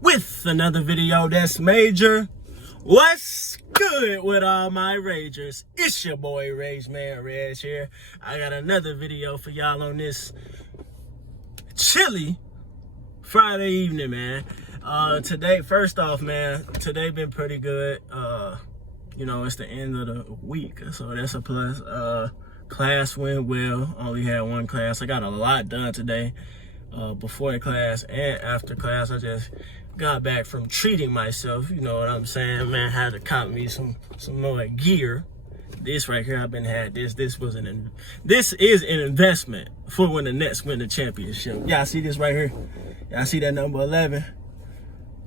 with another video that's major. What's good with all my ragers? It's your boy Rage Man Reg here. I got another video for y'all on this chilly Friday evening, man. Today, first off, man, today been pretty good. You know, it's the end of the week, so that's a plus. Class went well. Only had one class. I got a lot done today. Before the class and after class, I just got back from treating myself. You know what I'm saying, man? Had to cop me some more gear. This right here, I've been had this. This is an investment for when the Nets win the championship. Y'all see this right here? Y'all see that number 11?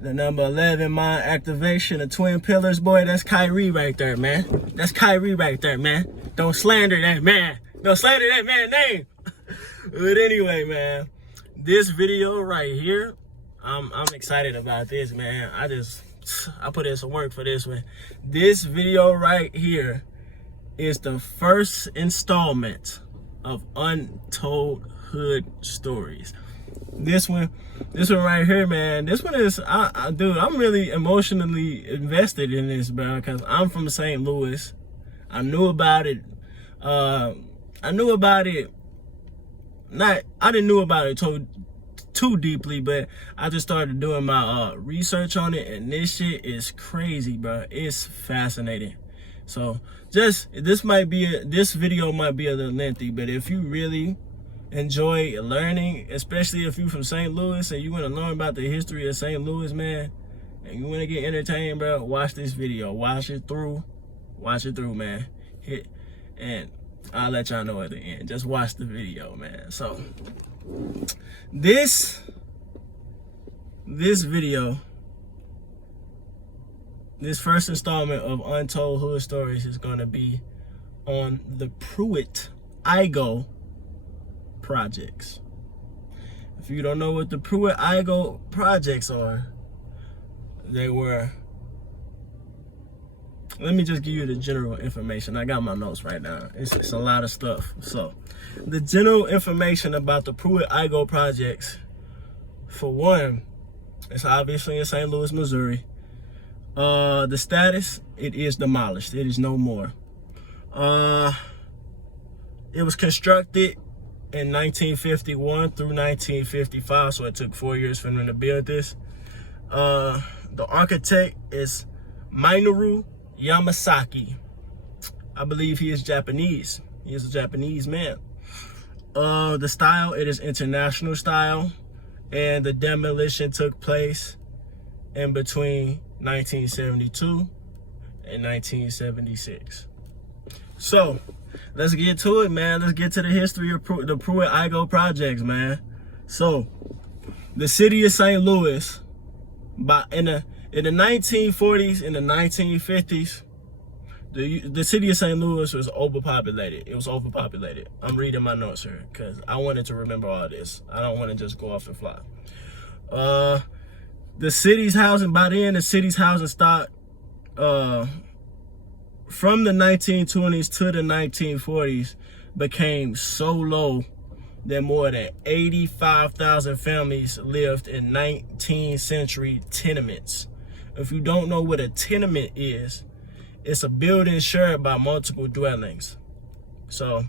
The number 11 mind activation, the twin pillars, boy. That's Kyrie right there, man. That's Kyrie right there, man. Don't slander that man. Don't slander that man's name. But anyway, man, this video right here, I'm excited about this, man. I put in some work for this one. This video right here is the first installment of Untold Hood Stories. This one right here, man. This one is, dude, I'm really emotionally invested in this, bro, because I'm from St. Louis. I knew about it. I didn't know about it too deeply, but I just started doing my research on it, and this shit is crazy, bro. It's fascinating. So this video might be a little lengthy, but if you really enjoy learning, especially if you from St. Louis and you want to learn about the history of St. Louis, man, and you want to get entertained, bro, watch this video. Watch it through, man. And I'll let y'all know at the end. Just watch the video, man. So this video, this first installment of Untold Hood Stories is going to be on the Pruitt-Igoe projects. If you don't know what the Pruitt-Igoe projects are, let me just give you the general information. I got my notes right now. It's a lot of stuff. So the general information about the Pruitt-Igoe projects, for one, it's obviously in St. Louis, Missouri. The status, it is demolished. It is no more. It was constructed in 1951 through 1955, so it took 4 years for them to build this. The architect is Minoru Yamasaki. I believe he is Japanese. He is a Japanese man. The style, it is international style, and the demolition took place in between 1972 and 1976. So let's get to it, man. Let's get to the history of the Pruitt-Igoe projects, man. So the city of St. Louis, in the 1940s and the 1950s, the city of St. Louis was overpopulated. It was overpopulated. I'm reading my notes here because I wanted to remember all this. I don't want to just go off the fly. The city's housing, by then, the city's housing stock, from the 1920s to the 1940s, became so low that more than 85,000 families lived in 19th century tenements. If you don't know what a tenement is, it's a building shared by multiple dwellings. So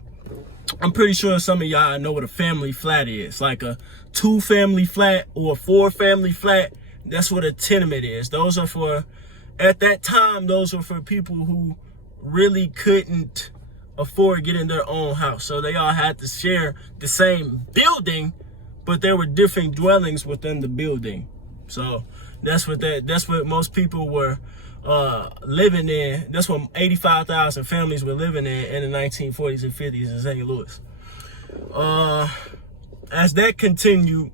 I'm pretty sure some of y'all know what a family flat is, like a 2-family flat or a 4-family flat. That's what a tenement is. Those are for, at that time, those were for people who really couldn't afford getting their own house. So they all had to share the same building, but there were different dwellings within the building. So that's what most people were living in. That's what 85,000 families were living in the 1940s and 50s in St. Louis. As that continued,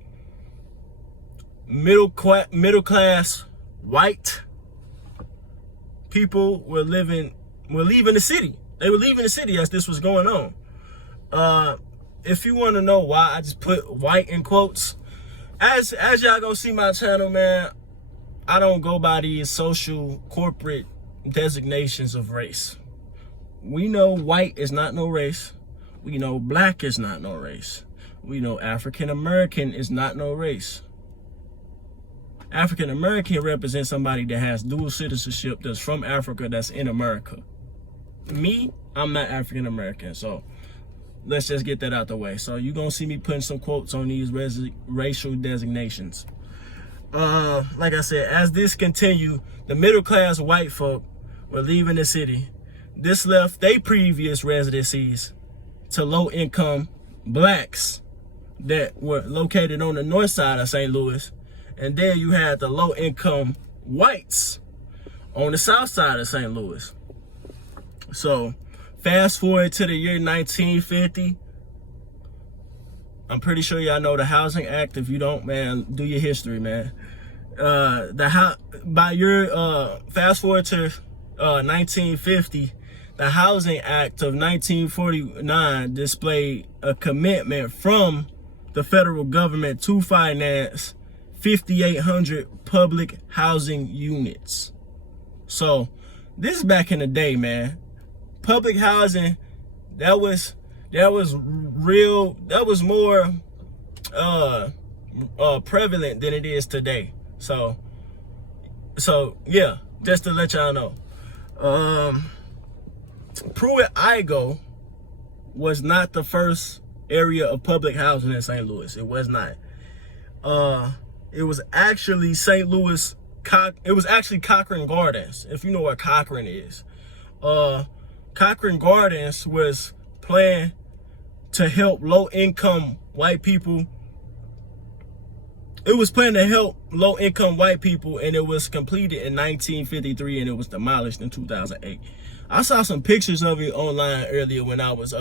middle class white people were leaving the city. They were leaving the city as this was going on. If you want to know why I just put white in quotes, as y'all gonna see my channel, man, I don't go by these social corporate designations of race. We know white is not no race. We know black is not no race. We know African American is not no race. African American represents somebody that has dual citizenship, that's from Africa, that's in America. Me, I'm not African American, so let's just get that out the way. So you're gonna see me putting some quotes on these racial designations. Like I said, as this continued, the middle class white folk were leaving the city. This left their previous residencies to low income blacks that were located on the north side of St. Louis. And then you had the low income whites on the south side of St. Louis. So fast forward to the year 1950. I'm pretty sure y'all know the Housing Act. If you don't, man, do your history, man. Fast forward to 1950, the Housing Act of 1949 displayed a commitment from the federal government to finance 5,800 public housing units. So this is back in the day, man. Public housing, that was more prevalent than it is today. So yeah, just to let y'all know. Pruitt-Igoe was not the first area of public housing in St. Louis. It was not. It was actually St. Louis. It was actually Cochran Gardens, if you know what Cochran is. Cochran Gardens was planned to help low-income white people. It was planned to help low-income white people, and it was completed in 1953, and it was demolished in 2008. I saw some pictures of it online earlier when I was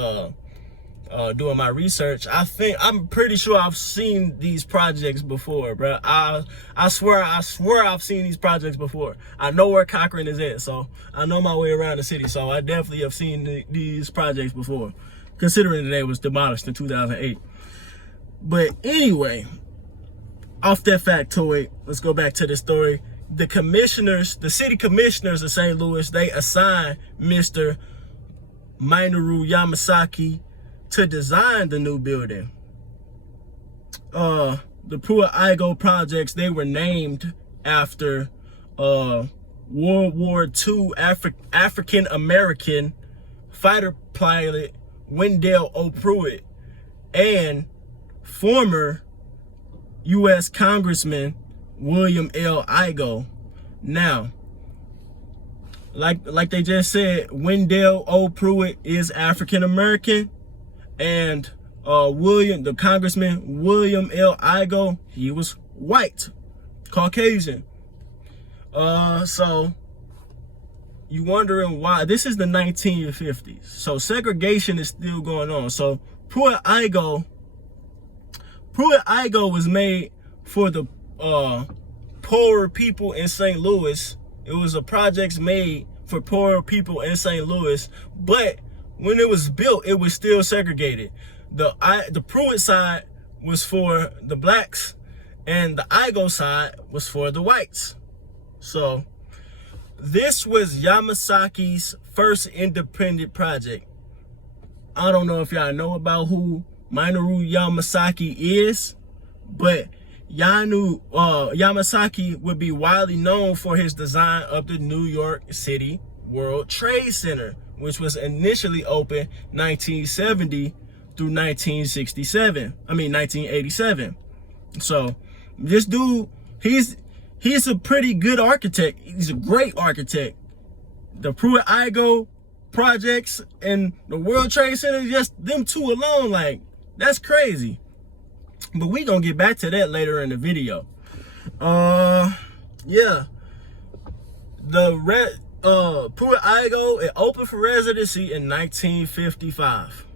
doing my research. I'm pretty sure I've seen these projects before, bro. I swear I've seen these projects before. I know where Cochran is at, so I know my way around the city. So I definitely have seen these projects before, considering that it was demolished in 2008. But anyway, off that factoid, let's go back to the story. The city commissioners of St. Louis, they assigned Mr. Minoru Yamasaki to design the new building. The Pruitt-Igoe projects, they were named after World War II African American fighter pilot Wendell O. Pruitt and former U.S. Congressman William L. Igoe. Now, like they just said, Wendell O. Pruitt is African American, and the Congressman William L. Igoe, he was white, Caucasian. So you wondering why? This is the 1950s, so segregation is still going on. So Pruitt-Igoe was made for the poorer people in St. Louis. It was a project made for poorer people in St. Louis, but when it was built, it was still segregated. The Pruitt side was for the blacks, and the Igoe side was for the whites. So this was Yamasaki's first independent project. I don't know if y'all know about who Minoru Yamasaki is, but Yamasaki would be widely known for his design of the New York City World Trade Center, which was initially opened 1970 through 1987. So this dude, he's a pretty good architect. He's a great architect. The Pruitt-Igoe projects and the World Trade Center, just them two alone, like, that's crazy. But we gonna get back to that later in the video. Yeah. Pruitt-Igoe, it opened for residency in 1955.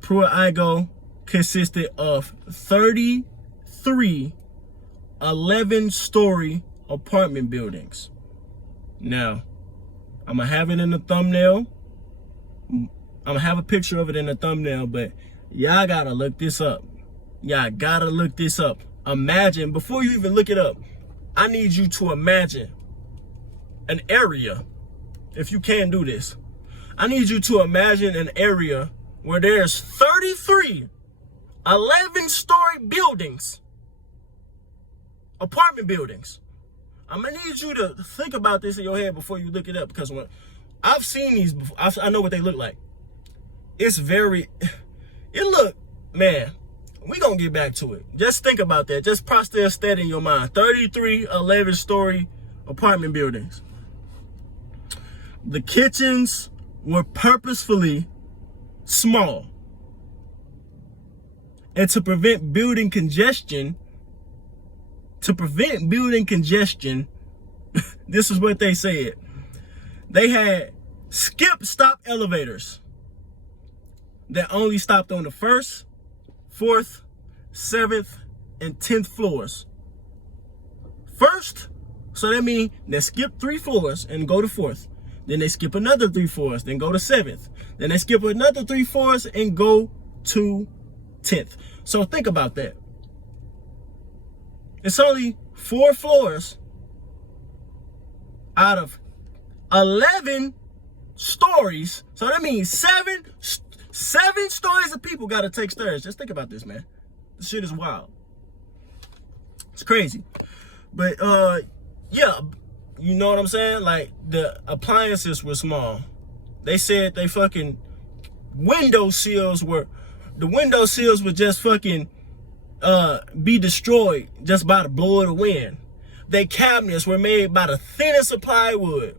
Pruitt-Igoe consisted of 33 11-story apartment buildings. Now, I'm gonna have it in the thumbnail. I'm gonna have a picture of it in the thumbnail, but y'all gotta look this up. Y'all gotta look this up. Imagine, before you even look it up, I need you to imagine an area. If you can do this, I need you to imagine an area where there's 33 11-story buildings apartment buildings. I'm gonna need you to think about this in your head before you look it up, because when I've seen these before, I know what they look like. Man, we gonna get back to it. Just think about that. Just process that in your mind. 33 11-story apartment buildings. The kitchens were purposefully small. And to prevent building congestion, this is what they said. They had skip-stop elevators that only stopped on the 1st, 4th, 7th, and 10th floors. First, so that means they skip 3 floors and go to 4th. Then they skip another 3 floors, then go to 7th. Then they skip another 3 floors and go to 10th. So think about that. It's only 4 floors out of 11 stories. So that means seven stories of people got to take stairs. Just think about this, man. This shit is wild. It's crazy. But yeah, you know what I'm saying? Like, the appliances were small. They said they fucking window sills would just fucking be destroyed just by the blow of the wind. Their cabinets were made by the thinnest of plywood.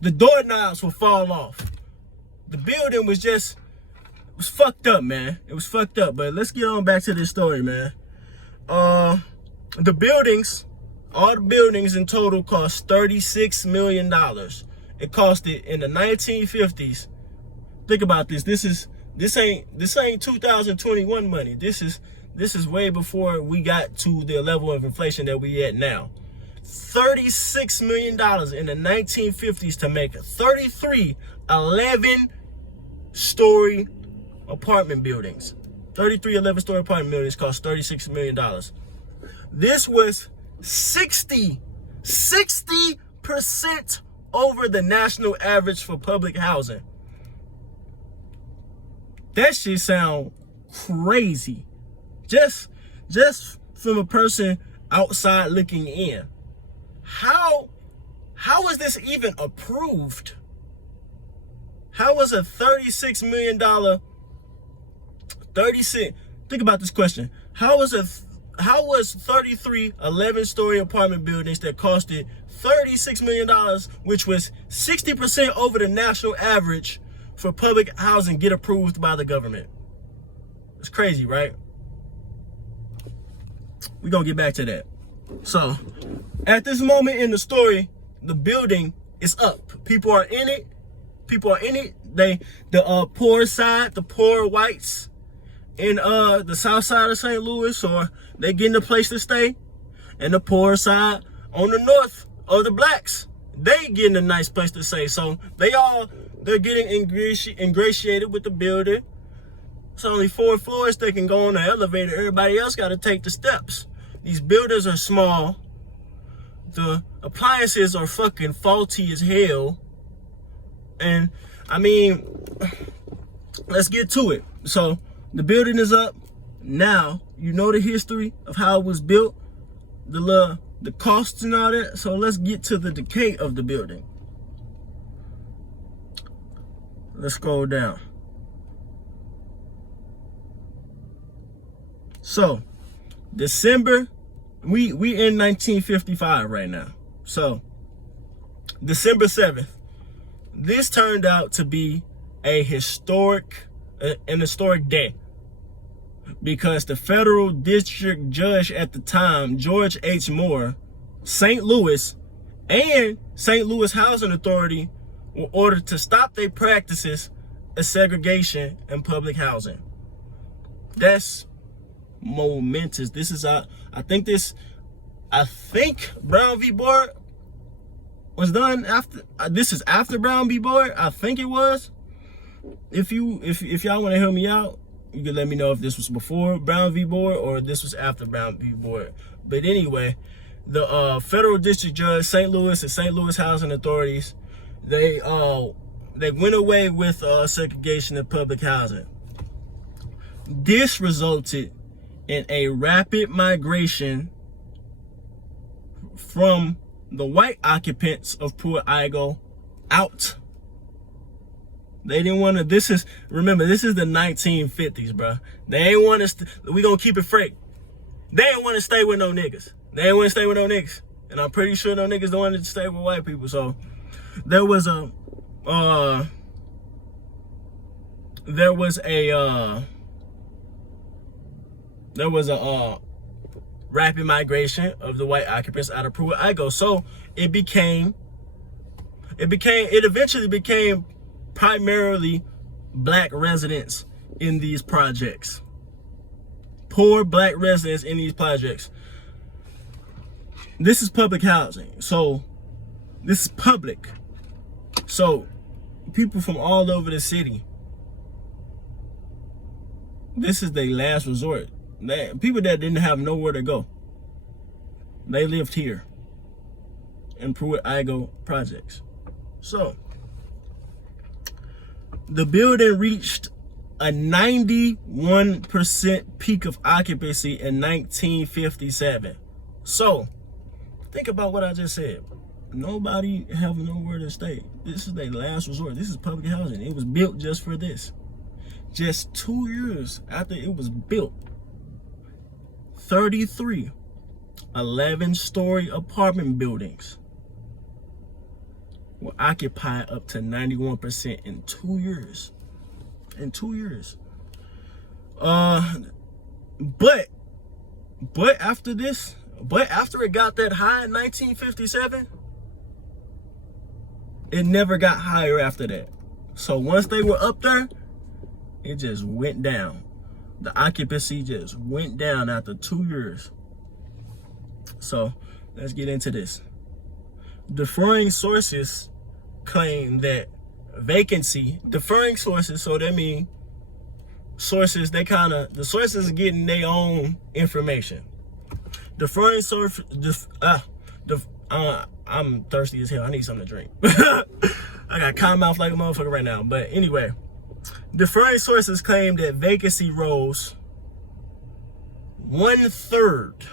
The doorknobs would fall off. The building was fucked up, man. It was fucked up. But let's get on back to this story, man. All the buildings in total cost $36 million. It costed in the 1950s. Think about this. This ain't 2021 money. This is way before we got to the level of inflation that we at now. $36 million in the 1950s to make 33 11-story apartment buildings. 33 11-story apartment buildings cost $36 million. This was 60% over the national average for public housing. That shit sound crazy. Just from a person outside looking in. How is this even approved? How was a $36 million think about this question. How was 33 11-story apartment buildings that costed $36 million, which was 60% over the national average for public housing, get approved by the government? It's crazy, right? We're gonna get back to that. So, at this moment in the story, the building is up. People are in it. The poor side, the poor whites in the south side of St. Louis, or they getting a place to stay. And the poor side on the north, or the blacks, they getting a nice place to stay. So they're getting ingratiated with the building. It's only 4 floors. They can go on the elevator. Everybody else got to take the steps. These buildings are small. The appliances are fucking faulty as hell. And I mean, let's get to it. So the building is up. Now, you know the history of how it was built, the costs and all that. So let's get to the decay of the building. Let's scroll down. So, December, we in 1955 right now. So, December 7th, this turned out to be an historic day, because the federal district judge at the time, George H. Moore, St. Louis, and St. Louis Housing Authority were ordered to stop their practices of segregation in public housing. That's momentous. This is I think Brown v. Board was done after. This is after Brown v. Board. I think it was. If y'all want to help me out, you can let me know if this was before Brown v. Board or this was after Brown v. Board. But anyway, the federal district judge, St. Louis and St. Louis housing authorities, they went away with segregation of public housing. This resulted in a rapid migration from the white occupants of Pruitt-Igoe out. They didn't want to, remember, this is the 1950s, bro. They ain't want to, we gonna keep it frank. They ain't want to stay with no niggas. They ain't want to stay with no niggas. And I'm pretty sure no niggas don't want to stay with white people. So there was a rapid migration of the white occupants out of Pruitt-Igoe. So it eventually became primarily black residents in these projects. Poor black residents in these projects. This is public housing. So this is public. So people from all over the city, this is their last resort. People that didn't have nowhere to go, they lived here in Pruitt-Igoe projects. So the building reached a 91% peak of occupancy in 1957. So think about what I just said. Nobody have nowhere to stay. This is their last resort. This is public housing. It was built just for this. Just 2 years after it was built, 33 11-story apartment buildings were occupied up to 91% in 2 years. In 2 years. But after this, after it got that high in 1957, it never got higher after that. So once they were up there, it just went down. The occupancy just went down after 2 years. So let's get into this. Deferring sources claim that deferring sources, so that means sources, the sources are getting their own information. Deferring source, I'm thirsty as hell. I need something to drink. I got cotton mouth like a motherfucker right now. But anyway, deferring sources claim that vacancy rose 1/3.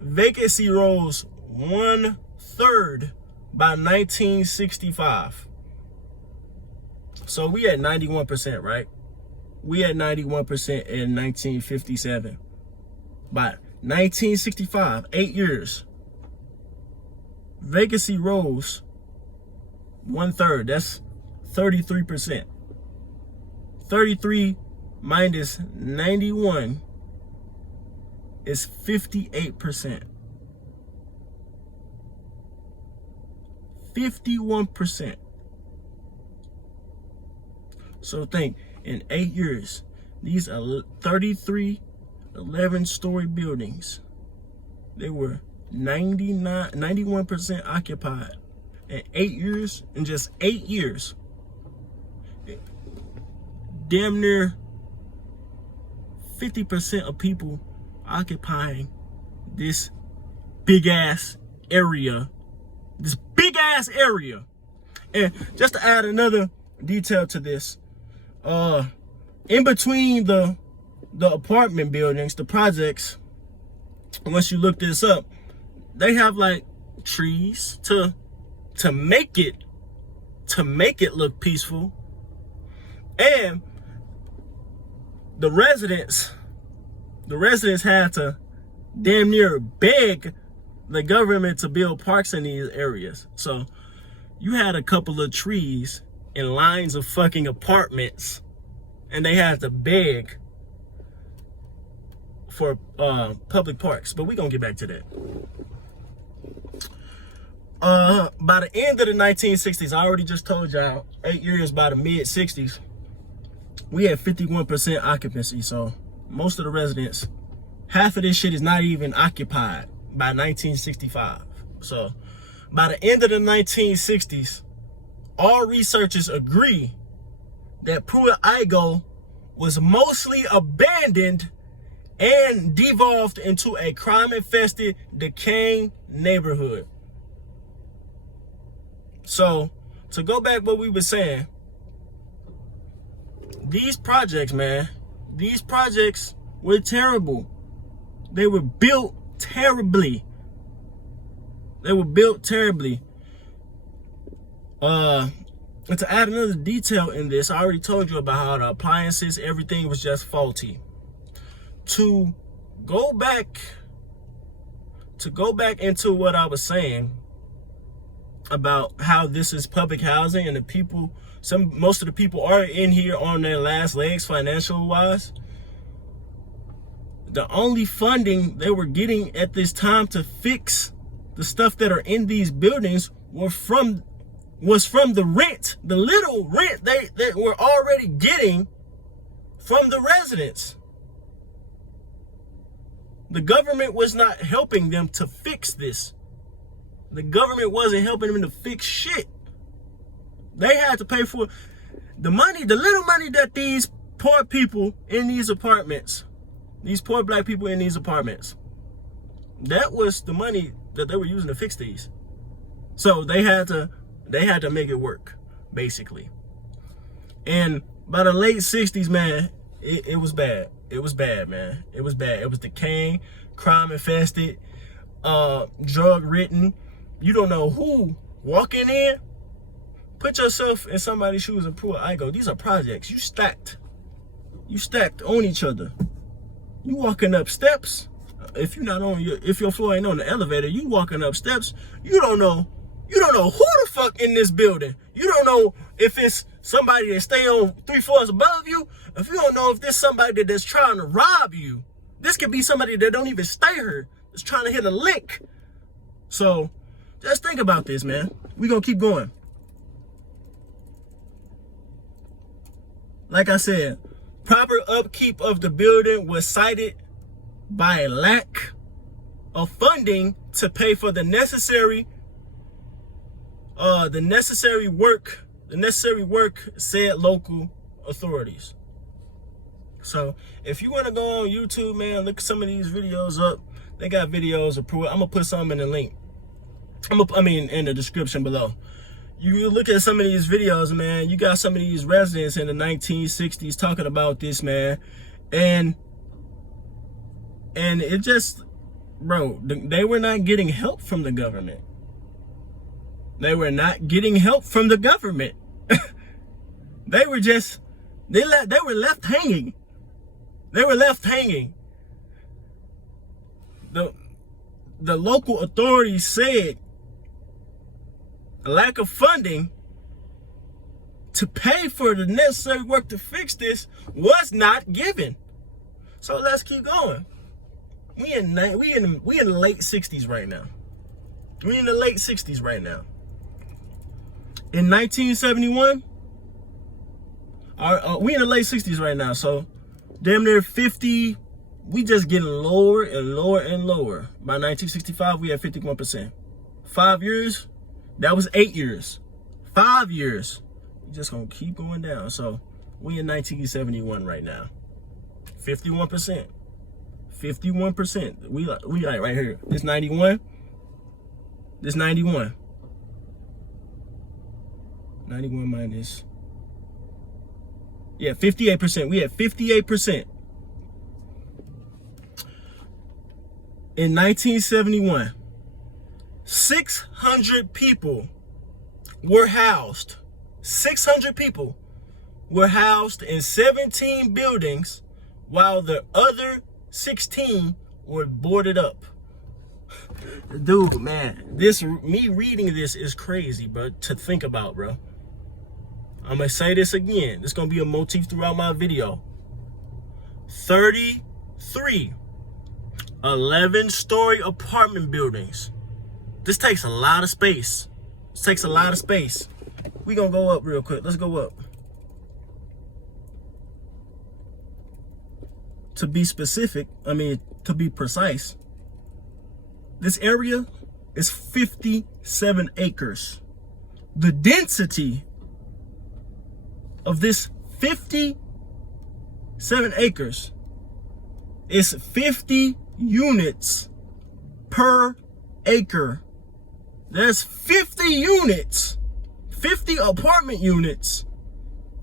Vacancy rose 1/3 by 1965. So we at 91%, right? We at 91% in 1957. By 1965, 8 years, vacancy rose 1/3. That's 33%. 33 minus 91 is 58%. 51%. So think, in 8 years, these are 33 11-story buildings. They were 91% occupied. In 8 years, in just 8 years, damn near 50% of people occupying this big ass area. This big ass area. And just to add another detail to this, in between the apartment buildings, the projects, once you look this up, they have like trees to make it look peaceful. And the residents had to damn near beg the government to build parks in these areas. So you had a couple of trees in lines of fucking apartments, and they had to beg for public parks. But we're gonna get back to that. By the end of the 1960s, I already just told y'all, 8 years, by the mid-60s, we had 51% occupancy. So most of the residents, half of this shit is not even occupied by 1965. So by the end of the 1960s, all researchers agree that Pruitt-Igoe was mostly abandoned and devolved into a crime-infested, decaying neighborhood. So, to go back what we were saying, these projects, man, these projects were terrible. They were built terribly. They were built terribly. And to add another detail in this, I already told you about how the appliances, everything was just faulty. To go back into what I was saying about how this is public housing and the people, most of the people are in here on their last legs financial wise. The only funding they were getting at this time to fix the stuff that are in these buildings was from the rent, the little rent they were already getting from the residents. The government was not helping them to fix this. The government wasn't helping them to fix shit. They had to pay for the money, the little money that these poor people in these apartments, these poor black people in these apartments, that was the money that they were using to fix these. So they had to make it work, basically. And by the late 60s, man, it was bad. It was bad, man. It was bad. It was decaying, crime infested, drug ridden. You don't know who walking in. Put yourself in somebody's shoes and Pruitt-Igoe. These are projects. You stacked on each other. You walking up steps. If your floor ain't on the elevator, you walking up steps. You don't know who the fuck in this building. You don't know if it's somebody that stay on 3 floors above you. If you don't know if there's somebody that's trying to rob you. This could be somebody that don't even stay here. That's trying to hit a lick. So just think about this, man. We're gonna keep going. Like I said, proper upkeep of the building was cited by a lack of funding to pay for the necessary work said local authorities. So if you want to go on YouTube, man, look some of these videos up. They got videos of Pruitt. I'm gonna put some in the link. In the description below. You look at some of these videos, man. You got some of these residents in the 1960s talking about this, man, and it just, bro, they were not getting help from the government. They were not getting help from the government. They were left hanging. They were left hanging. The local authorities said a lack of funding to pay for the necessary work to fix this was not given. So let's keep going. We in the late 60s right now. We in the late 60s right now. In 1971, we in the late 60s right now. So damn near 50. We just getting lower and lower and lower. By 1965, we had 51%. 5 years, that was 8 years. 5 years, we just gonna keep going down. So we in 1971 right now. 51%. 51%. We like right here. This 91. This 91. 91 minus. Yeah, 58%. We had 58%. In 1971, 600 people were housed. 600 people were housed in 17 buildings, while the other 16 were boarded up. Dude, man, me reading this is crazy, bro, to think about, bro. I'm gonna say this again. It's gonna be a motif throughout my video. 33 11-story apartment buildings. This takes a lot of space. This takes a lot of space. We gonna go up real quick. Let's go up. To be specific, to be precise, this area is 57 acres. The density of this 57 acres is 50 units per acre. That's 50 units, 50 apartment units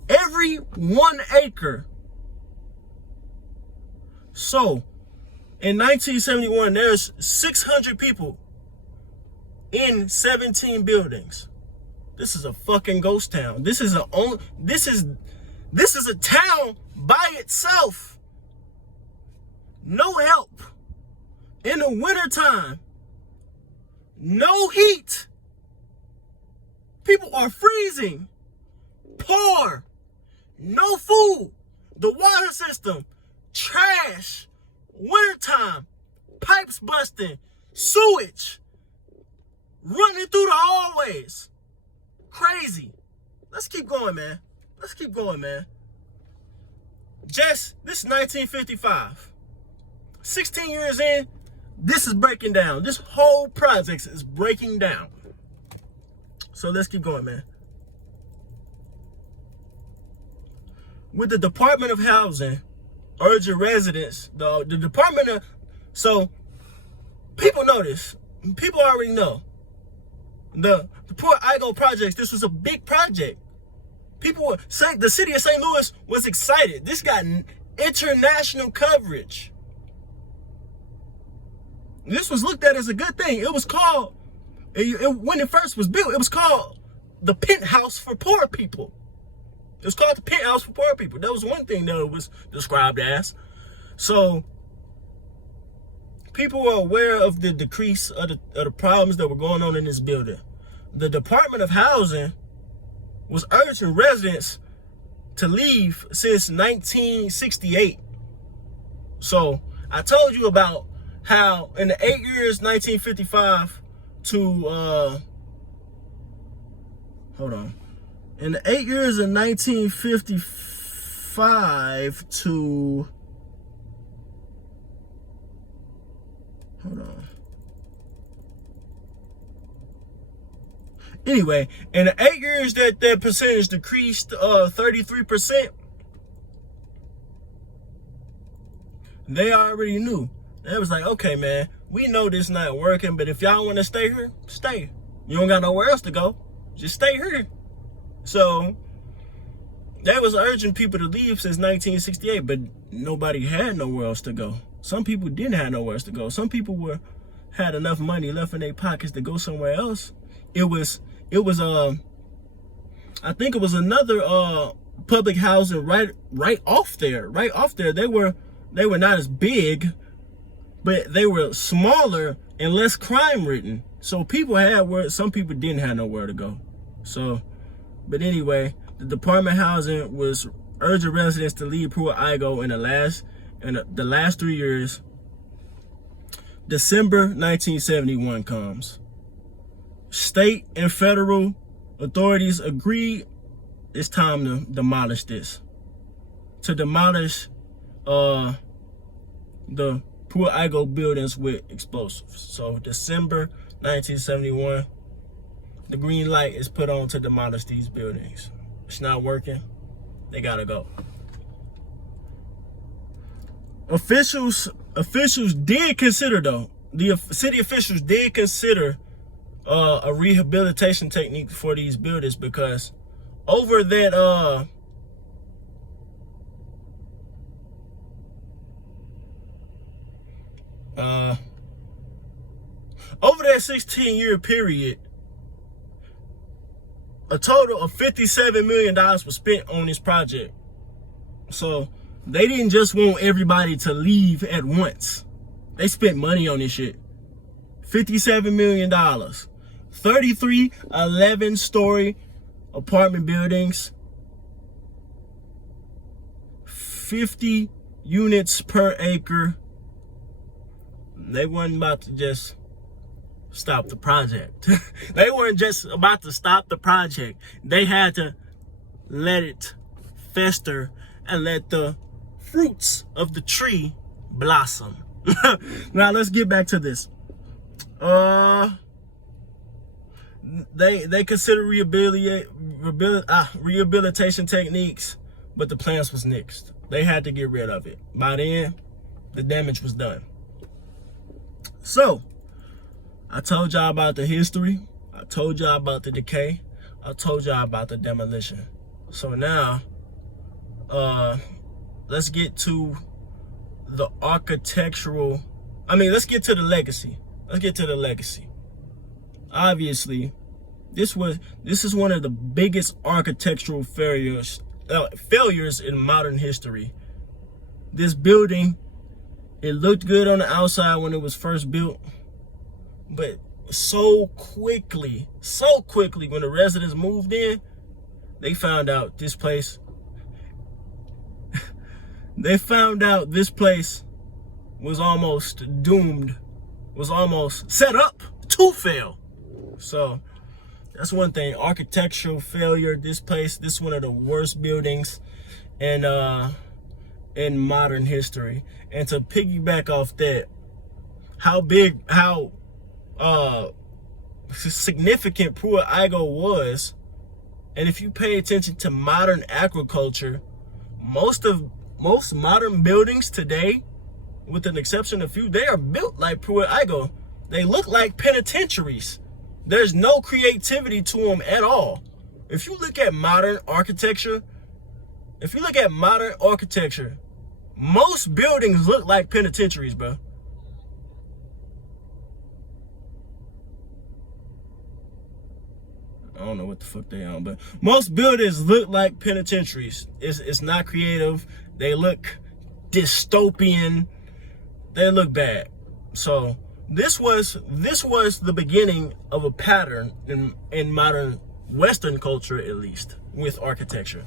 every 1 acre. So In 1971, there's 600 people in 17 buildings. This is a fucking ghost town. This is a town by itself. No help. In the wintertime, no heat. People are freezing. Poor. No food. The water system, trash. Wintertime, pipes busting, sewage running through the hallways. Crazy. Let's keep going, man. Let's keep going, man. This is 1955. 16 years in, this is breaking down. This whole project is breaking down. So let's keep going, man. With the Department of Housing urging residents, the Department of, so people know this. People already know. The Pruitt-Igoe projects, this was a big project. People were saying, the city of St. Louis was excited. This got international coverage. This was looked at as a good thing. It was called, when it first was built, it was called the penthouse for poor people. It was called the penthouse for poor people. That was one thing that it was described as. So people were aware of the decrease of the problems that were going on in this building. The Department of Housing was urging residents to leave since 1968. So I told you about how in the 8 years, 1955 to, hold on. In the 8 years of 1955 to, hold on. Anyway, in the 8 years that percentage decreased 33%, they already knew. They was like, okay, man, we know this not working, but if y'all want to stay here, stay. You don't got nowhere else to go. Just stay here. So they was urging people to leave since 1968, but nobody had nowhere else to go. Some people didn't have nowhere else to go. Some people had enough money left in their pockets to go somewhere else. It was I think it was another public housing right off there. Right off there. They were not as big, but they were smaller and less crime ridden. So people had where some people didn't have nowhere to go. So, but anyway, the Department of Housing was urging residents to leave Pruitt-Igoe in the last 3 years. December 1971 comes. State and federal authorities agreed it's time to demolish this. To demolish the Pruitt-Igoe buildings with explosives. So December 1971, the green light is put on to demolish these buildings. It's not working. They gotta go. Officials did consider, though. The city officials did consider a rehabilitation technique for these buildings, because over that over that 16-year period, a total of $57 million was spent on this project. So they didn't just want everybody to leave at once. They spent money on this shit. $57 million. 33 11-story apartment buildings. 50 units per acre. They weren't about to just stop the project. They weren't just about to stop the project. They had to let it fester and let the fruits of the tree blossom. Now let's get back to this. They consider rehabilitation techniques, but the plans was nixed. They had to get rid of it. By then, the damage was done. So, I told y'all about the history. I told y'all about the decay. I told y'all about the demolition. So now, let's get to the architectural let's get to the legacy. Let's get to the legacy. Obviously, this is one of the biggest architectural failures in modern history. This building, it looked good on the outside when it was first built, but so quickly when the residents moved in, they found out this place was almost doomed, was almost set up to fail. So that's one thing, architectural failure. This is one of the worst buildings in modern history. And to piggyback off that, how significant Pruitt-Igoe was, and if you pay attention to modern agriculture, most modern buildings today, with an exception of few, they are built like Pruitt-Igoe. They look like penitentiaries. There's no creativity to them at all. If you look at modern architecture, most buildings look like penitentiaries, bro. I don't know what the fuck they on, but most buildings look like penitentiaries. It's not creative. They look dystopian. They look bad. So this was the beginning of a pattern in modern Western culture, at least, with architecture.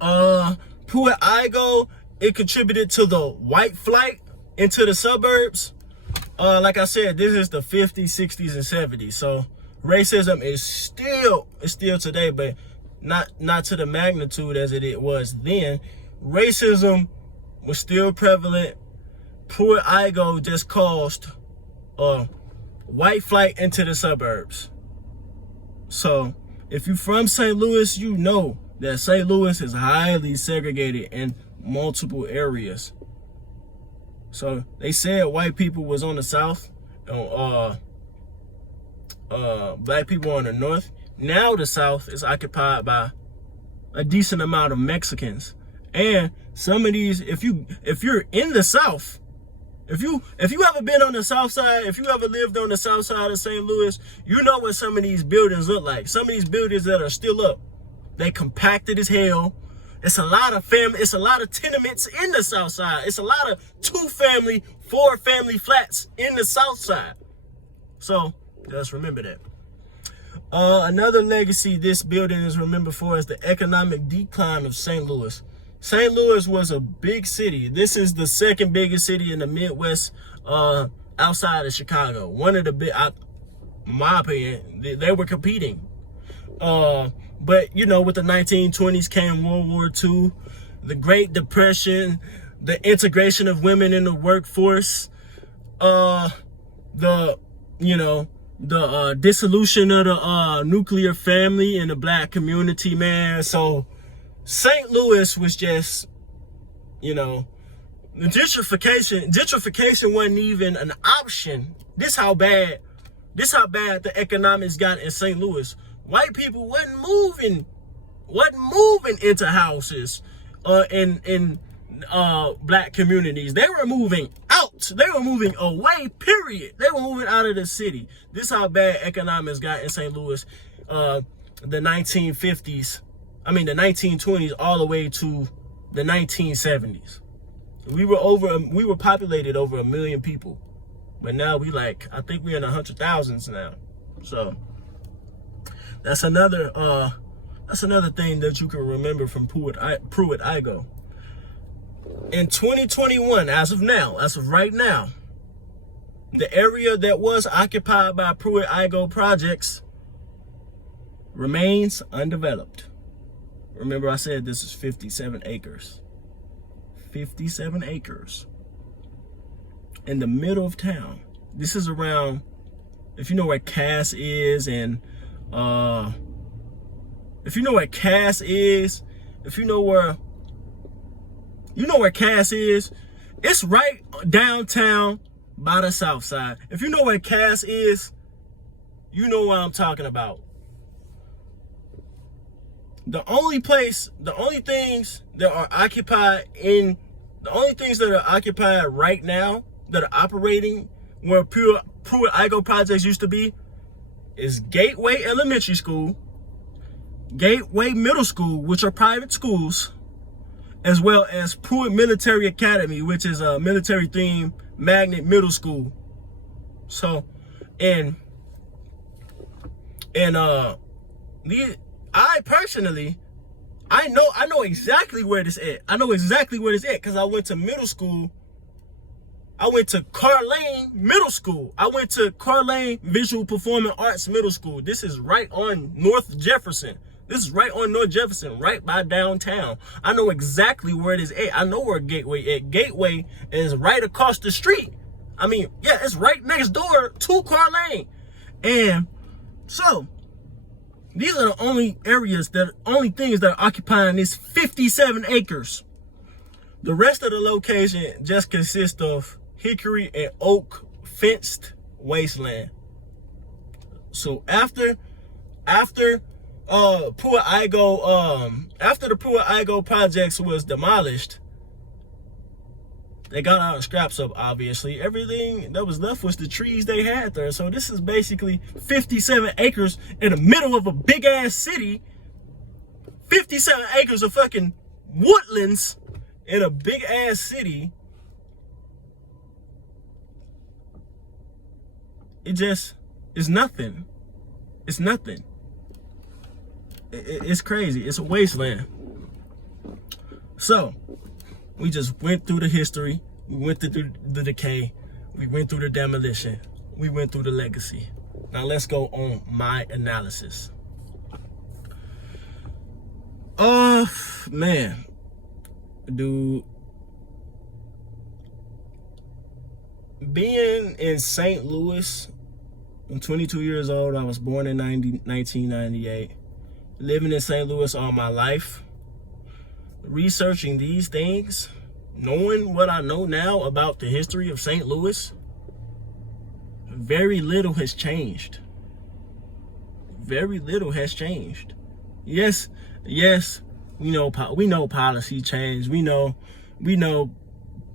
Pruitt-Igoe, it contributed to the white flight into the suburbs. Like I said, this is the 50s, 60s, and 70s. So racism is still today, but not to the magnitude as it was then. Racism was still prevalent. Pruitt-Igoe just caused white flight into the suburbs. So if you're from St. Louis, you know that St. Louis is highly segregated in multiple areas. So they said white people was on the south, black people on the north. Now the south is occupied by a decent amount of Mexicans. And some of these, if you're in the south, if you ever been on the south side, if you ever lived on the south side of St. Louis, you know what some of these buildings look like. Some of these buildings that are still up, they compacted as hell. It's a lot of tenements in the south side. It's a lot of 2-family, 4-family flats in the south side. So just remember that. Another legacy this building is remembered for is the economic decline of St. Louis. St. Louis was a big city. This is the second biggest city in the Midwest, outside of Chicago. One of the big, in my opinion, they were competing. But you know, with the 1920s came World War II, the Great Depression, the integration of women in the workforce, the dissolution of the nuclear family in the black community, man. So St. Louis was just, gentrification wasn't even an option. This how bad the economics got in St. Louis. White people wasn't moving into houses in black communities. They were moving out. They were moving away, period. They were moving out of the city. This how bad economics got in St. Louis, the 1950s. The 1920s all the way to the 1970s. We were populated over 1 million people. But now I think we're in the 100,000s now. So that's another thing that you can remember from Pruitt-Igoe. In 2021, as of right now, the area that was occupied by Pruitt-Igoe projects remains undeveloped. Remember I said this is 57 acres. 57 acres. In the middle of town. This is around, if you know where Cass is, and if you know where Cass is, it's right downtown by the south side. If you know where Cass is, you know what I'm talking about. The only things that are occupied right now that are operating where Pruitt-Igoe projects used to be is Gateway Elementary School, Gateway Middle School, which are private schools, as well as Pruitt Military Academy, which is a military-themed magnet middle school. So, I personally, I know exactly where this at. I know exactly where this at because I went to middle school. I went to Carlane Middle School. I went to Carlane Visual Performing Arts Middle School. This is right on North Jefferson. This is right on North Jefferson, right by downtown. I know exactly where it is at. I know where Gateway is. Gateway is right across the street. I mean, yeah, it's right next door to Carlane. And so, these are the only things that are occupying this 57 acres. The rest of the location just consists of hickory and oak fenced wasteland. So after the Pruitt-Igoe projects was demolished, they got all the scraps up, obviously. Everything that was left was the trees they had there. So this is basically 57 acres in the middle of a big ass city. 57 acres of fucking woodlands in a big ass city. It just is nothing. It's nothing. It's crazy. It's a wasteland. So, we just went through the history. We went through the decay. We went through the demolition. We went through the legacy. Now let's go on my analysis. Man. Dude. Being in St. Louis, I'm 22 years old. I was born in 1998. Living in St. Louis all my life. Researching these things, knowing what I know now about the history of St. Louis, very little has changed. Very little has changed. Yes, we know policy change. We know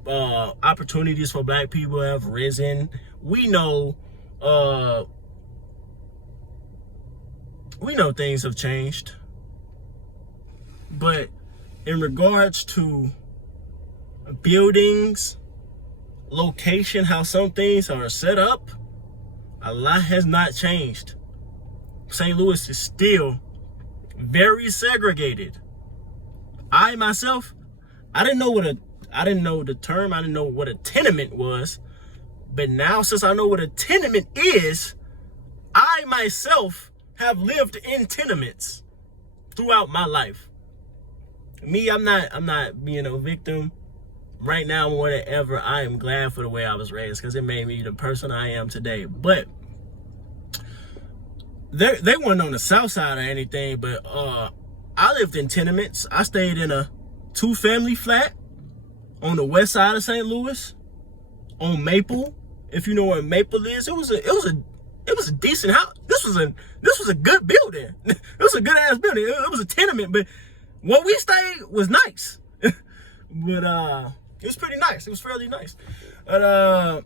opportunities for black people have risen. We know things have changed. But in regards to buildings, location, how some things are set up, a lot has not changed. St. Louis is still very segregated. I myself, I didn't know the term, I didn't know what a tenement was. But now, since I know what a tenement is, I myself have lived in tenements throughout my life. Me, I'm not being a victim. Right now, more than ever, I am glad for the way I was raised because it made me the person I am today. But they weren't on the south side or anything, but I lived in tenements. I stayed in a 2-family flat on the west side of St. Louis, on Maple. If you know where Maple is, it was a decent house. This was a good building. It was a good ass building. It was a tenement, but where we stayed was nice. But it was pretty nice. It was fairly nice. But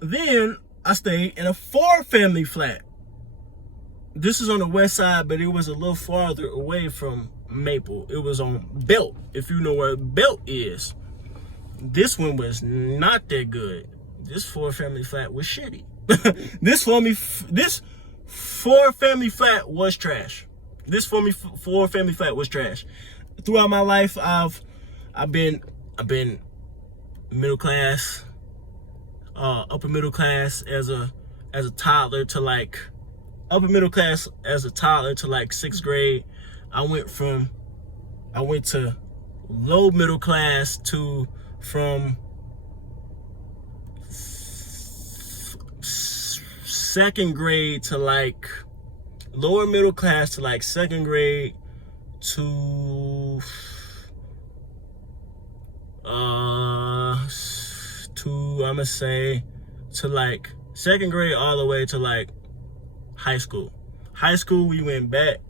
then I stayed in a 4-family flat. This is on the west side, but it was a little farther away from Maple. It was on Belt, if you know where Belt is. This one was not that good. This 4-family flat was shitty. This 4-family flat was trash. This 4-family flat was trash. Throughout my life, I've been middle class, upper middle class as a toddler to like upper middle class as a toddler to like 6th grade. I went to low middle class to from 2nd grade to like lower middle class to like 2nd grade to I'ma say to like 2nd grade all the way to like high school. High school we went back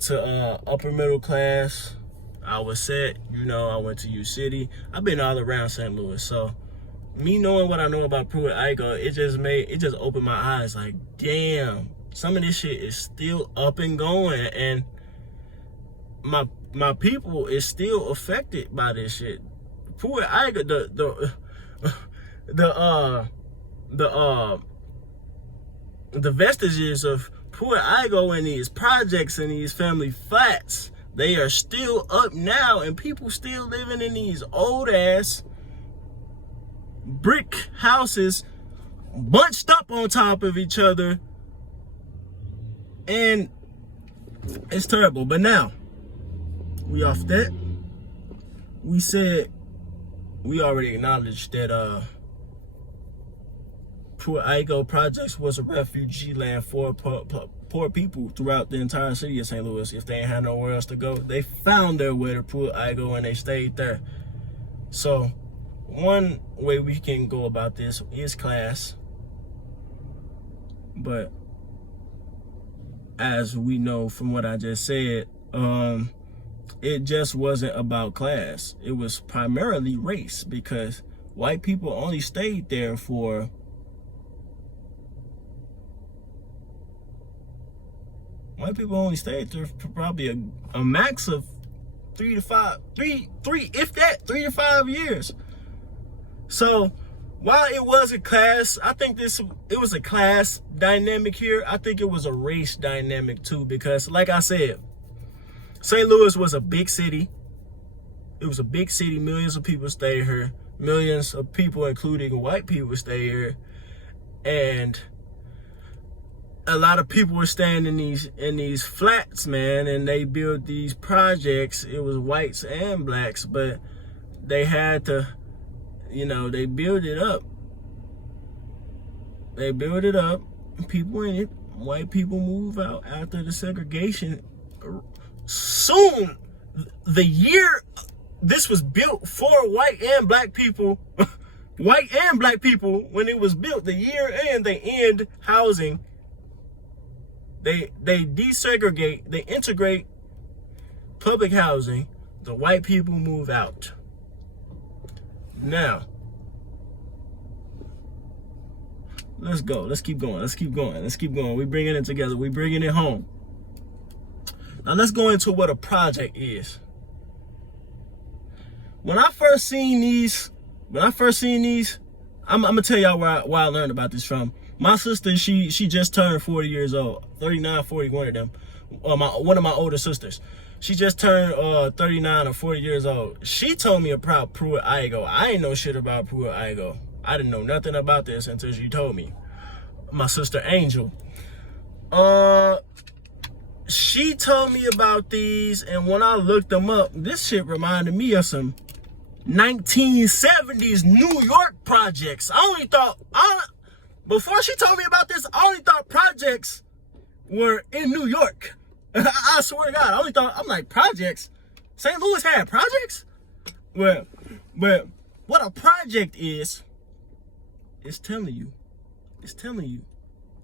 to upper middle class. I was set, I went to U City. I've been all around St. Louis, so me knowing what I know about Pruitt-Igoe, it just opened my eyes. Like, damn, some of this shit is still up and going, and my people is still affected by this shit. Pruitt-Igoe, the vestiges of Pruitt-Igoe and these projects and these family flats, they are still up now, and people still living in these old ass brick houses bunched up on top of each other, and it's terrible. But now we off that. We said we already acknowledged that Pruitt-Igoe projects was a refugee land for poor people throughout the entire city of St. Louis. If they ain't had nowhere else to go, they found their way to Pruitt-Igoe and they stayed there. So one way we can go about this is class, but as we know from what I just said, it just wasn't about class. It was primarily race, because white people only stayed there for probably a max of 3 to 5 years. So while it was a class, I think it was a class dynamic here. I think it was a race dynamic too, because like I said, St. Louis was a big city. It was a big city. Millions of people stay here. Millions of people, including white people, stay here. And a lot of people were staying in these flats, man, and they built these projects. It was whites and blacks, but they had to, they built it up. People in it. White people move out after the segregation. Soon, the year this was built for white and black people, when it was built, the year and they end housing. They desegregate, they integrate public housing, the white people move out. Now, let's go. Let's keep going. We bringing it together. We bringing it home. Now let's go into what a project is. When I first seen these, I'm gonna tell y'all where I learned about this from. My sister, she just turned 40 years old, 39, 40, one of them. One of my older sisters. She just turned 39 or 40 years old. She told me about Pruitt-Igoe. I ain't know shit about Pruitt-Igoe. I didn't know nothing about this until she told me. My sister Angel. She told me about these, and when I looked them up, this shit reminded me of some 1970s New York projects. Before she told me about this, I only thought projects were in New York. I swear to God, I'm like, projects? St. Louis had projects? Well, what a project is, it's telling you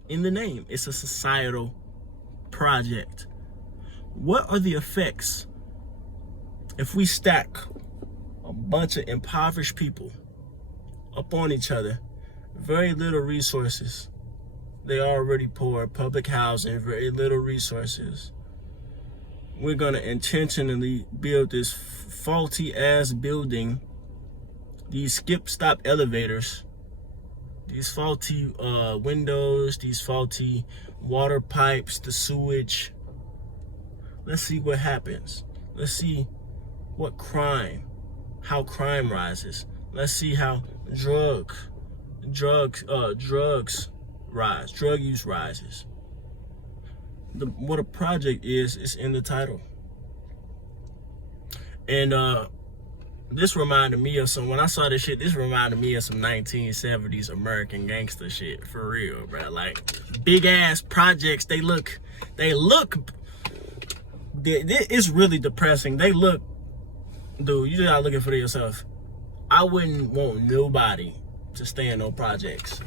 in the name, it's a societal project. What are the effects if we stack a bunch of impoverished people up on each other? Very little resources. They are already poor. Public housing, very little resources. We're gonna intentionally build this faulty ass building, these skip-stop elevators, these faulty windows, these faulty water pipes, the sewage. Let's see what happens. Let's see how crime rises. Let's see how drug use rises. What a project is in the title. And this reminded me of when I saw this shit, this reminded me of some 1970s American gangster shit, for real, bro. Like, big ass projects. They look, it's really depressing. They look, dude, you just gotta look it for yourself. I wouldn't want nobody to stay in no projects.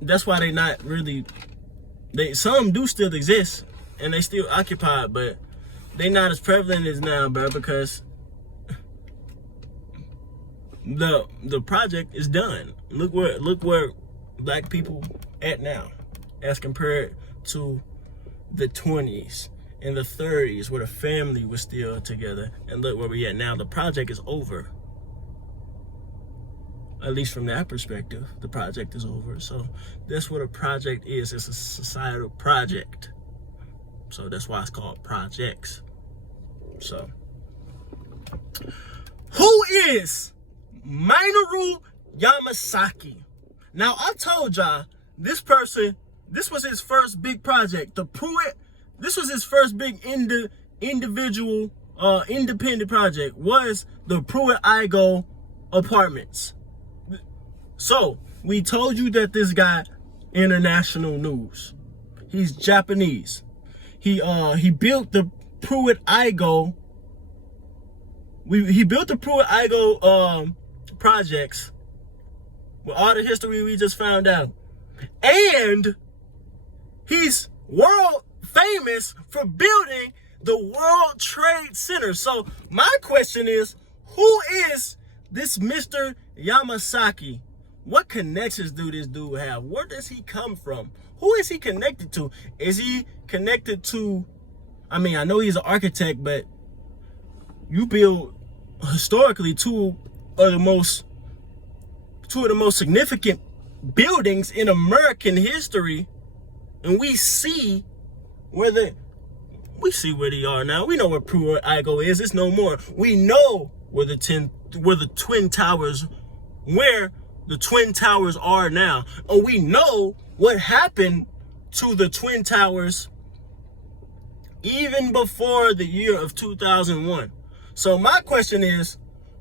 That's why they not really, some do still exist and they still occupied, but they not as prevalent as now, bro, because the project is done. Look where black people at now, as compared to the 20s and the 30s, where the family was still together, and look where we at now. The project is over. At least from that perspective, the project is over. So that's what a project is. It's a societal project. So that's why it's called projects. So who is Minoru Yamasaki? Now, I told y'all this was his first big project. This was his first big individual independent project, was the Pruitt-Igoe apartments. So we told you that this guy international news. He's Japanese. He built the Pruitt-Igoe. He built the Pruitt-Igoe projects with all the history we just found out, and he's world famous for building the World Trade Center. So my question is, who is this Mr. Yamasaki? What connections do this dude have? Where does he come from? Who is he connected to? Is he connected to, I mean, I know he's an architect, but you build historically two of the most significant buildings in American history, and we see where they are now. We know where Pruitt-Igoe is. It's no more. We know where the Twin Towers are now. And we know what happened to the Twin Towers even before the year of 2001. So my question is,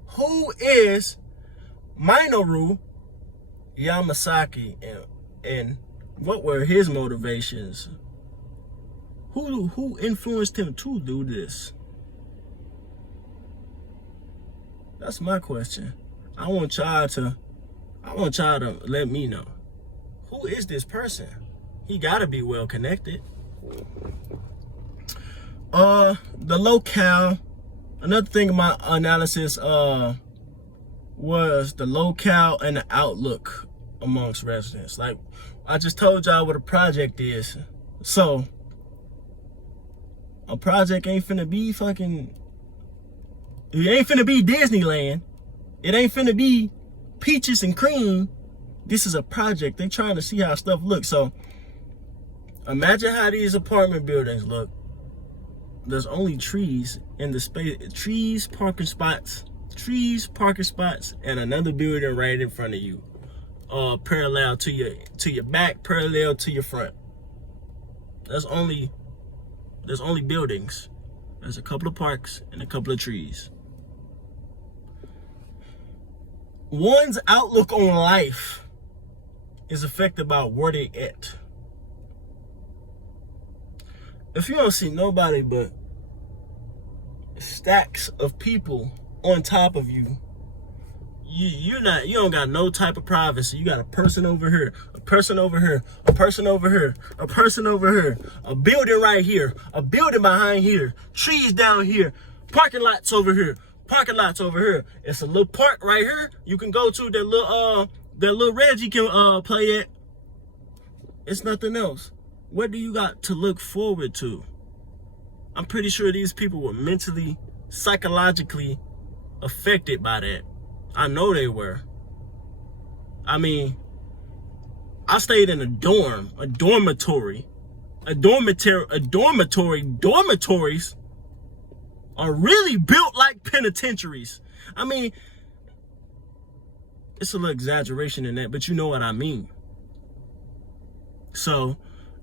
who is Minoru Yamasaki, and what were his motivations? Who influenced him to do this? That's my question. I want y'all to let me know. Who is this person? He gotta be well connected. The locale. Another thing in my analysis was the locale and the outlook amongst residents. Like I just told y'all what a project is. So a project ain't finna be it ain't finna be Disneyland. It ain't finna be peaches and cream. This is a project. They trying to see how stuff looks. So imagine how these apartment buildings look. There's only trees in the space, trees, parking spots, and another building right in front of you, parallel to your back, parallel to your front. There's only buildings. There's a couple of parks and a couple of trees. One's outlook on life is affected by where they at. If you don't see nobody but stacks of people on top of you, you don't got no type of privacy. You got a person over here, a person over here, a person over here, a person over here, a building right here, a building behind here, trees down here, parking lots over here, parking lots over here. It's a little park right here you can go to, that little Reggie can play at. It's nothing else. What do you got to look forward to? I'm pretty sure these people were mentally, psychologically affected by that. I know they were. I mean, I stayed in a dormitory. Dormitories are really built like penitentiaries. I mean, it's a little exaggeration in that, but you know what I mean. So,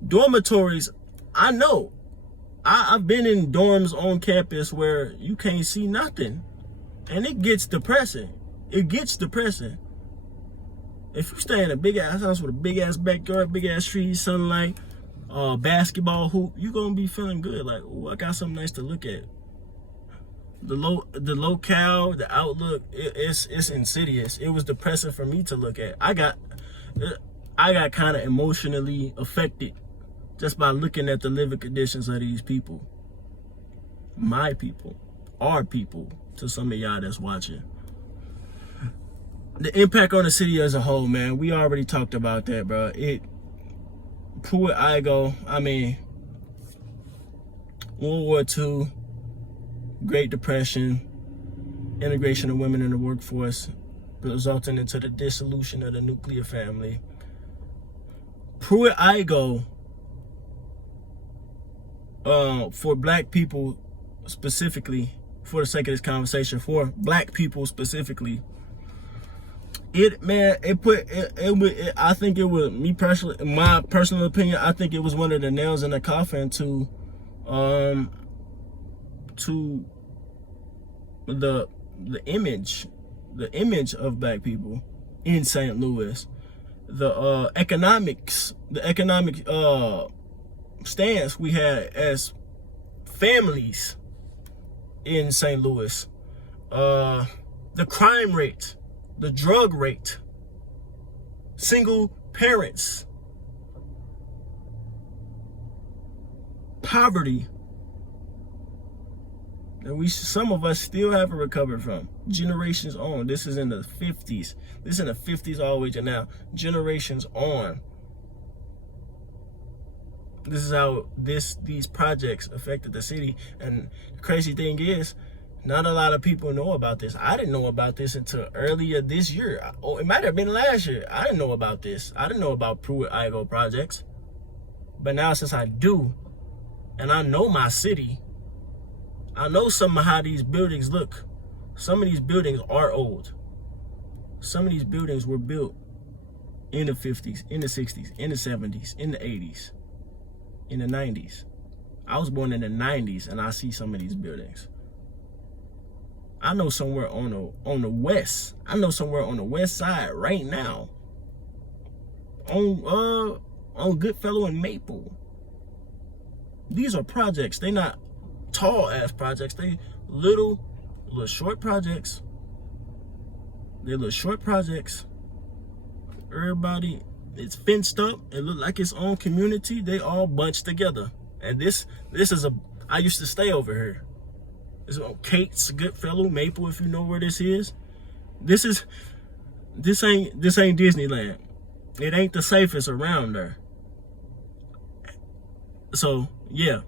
dormitories, I know. I've been in dorms on campus where you can't see nothing. And it gets depressing. It gets depressing. If you stay in a big ass house with a big ass backyard, big ass trees, sunlight, basketball hoop, you're gonna be feeling good. Like, oh, I got something nice to look at. The locale, the outlook, it's insidious. It was depressing for me to look at. I got kind of emotionally affected just by looking at the living conditions of these people. My people, our people, to some of y'all that's watching. the impact on the city as a whole, man, we already talked about that, bro. Pruitt-Igoe, I mean, World War II, Great Depression, integration of women in the workforce, resulting into the dissolution of the nuclear family. Pruitt-Igoe, for black people specifically, for the sake of this conversation, for black people specifically, I think it was, me personally, my personal opinion, I think it was one of the nails in the coffin to the image of black people in St. Louis, the economic stance we had as families in St. Louis, the crime rate, the drug rate, single parents, poverty that some of us still haven't recovered from. Generations on. This is in the 50s. This is in the 50s all the way to now. Generations on. This is how these projects affected the city. And the crazy thing is, not a lot of people know about this. I didn't know about this until earlier this year. Oh, it might have been last year. I didn't know about this. I didn't know about Pruitt-Igoe projects. But now since I do, and I know my city, I know some of how these buildings look. Some of these buildings are old. Some of these buildings were built in the 50s, in the 60s, in the 70s, in the 80s, in the 90s. I was born in the 90s and I see some of these buildings. I know somewhere on the west. I know somewhere on the west side right now. On Goodfellow and Maple. These are projects. They not tall ass projects. They little short projects. They little short projects. Everybody, it's fenced up. It look like its own community. They all bunched together. And this is I used to stay over here. It's on Kate's, Goodfellow, Maple, if you know where this is. This ain't Disneyland. It ain't the safest around there. So yeah.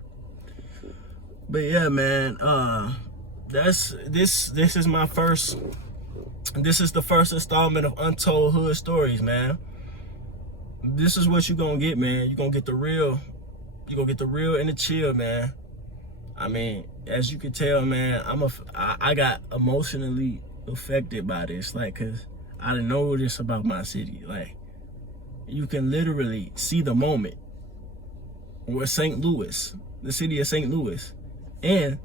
But yeah, man, this is my first. This is the first installment of Untold Hood Stories, man. This is what you gonna get, man. You gonna get the real. You gonna get the real and the chill, man. I mean, as you can tell, man, I got emotionally affected by this, like, cause I didn't know this about my city. Like, you can literally see the moment where St. Louis, the city of St. Louis, and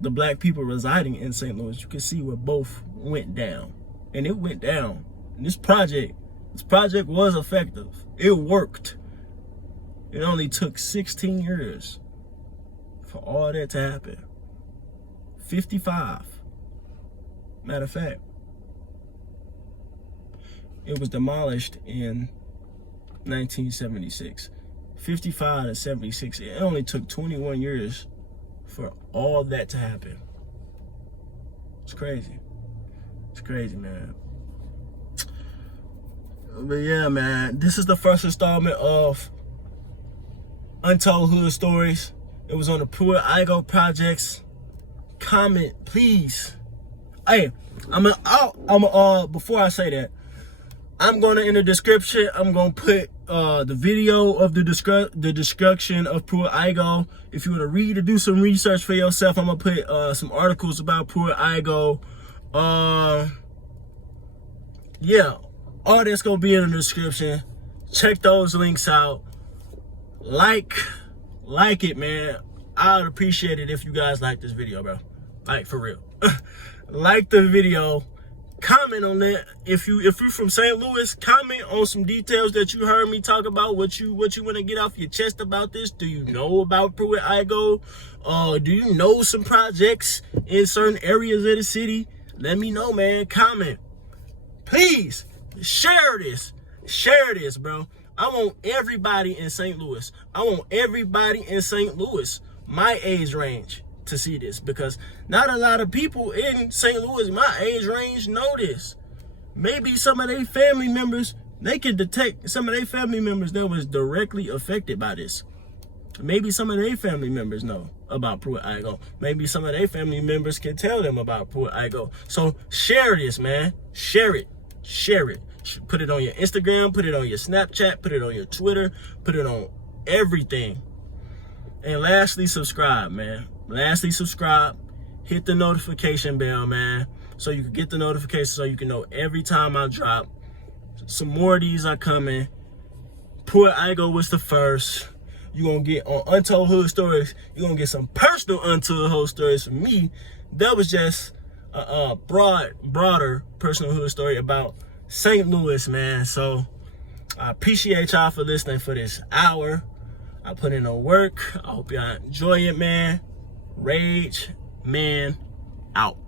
the black people residing in St. Louis, you can see where both went down. And it went down. And this project was effective. It worked. It only took 16 years for all that to happen. 55. Matter of fact, it was demolished in 1976. 55 to 76. It only took 21 years for all that to happen. It's crazy. It's crazy, man. But yeah, man, this is the first installment of Untold Hood Stories. It was on the Pruitt-Igoe projects. Comment, please. Hey, before I say that, I'm gonna, in the description, I'm gonna put the video of the destruction of Pruitt-Igoe. If you want to read or do some research for yourself, I'm gonna put some articles about Pruitt-Igoe. Yeah, all that's gonna be in the description. Check those links out. Like it, man. I would appreciate it if you guys like this video, bro. Like, for real. Like the video. Comment on that. If you're from St. Louis, comment on some details that you heard me talk about. What you want to get off your chest about this. Do you know about Pruitt-Igoe? Do you know some projects in certain areas of the city? Let me know, man. Comment. Please share this. Share this, bro. I want everybody in St. Louis. I want everybody in St. Louis, my age range, to see this, because not a lot of people in St. Louis, my age range, know this. maybe some of their family members, they can detect some of their family members that was directly affected by this. Maybe some of their family members know about Pruitt-Igoe. Maybe some of their family members can tell them about Pruitt-Igoe. So share this, man. Share it. Share it. Put it on your Instagram, put it on your Snapchat, put it on your Twitter, put it on everything. And lastly, subscribe, man. Lastly, subscribe. Hit the notification bell, man, so you can get the notification, so you can know every time I drop. Some more of these are coming. Pruitt-Igoe was the first. You're going to get on Untold Hood Stories. You're going to get some personal Untold Hood Stories from me. That was just a broader personal hood story about St. Louis, man. So I appreciate y'all for listening for this hour. I put in no work. I hope y'all enjoy it, man. Rage Man out.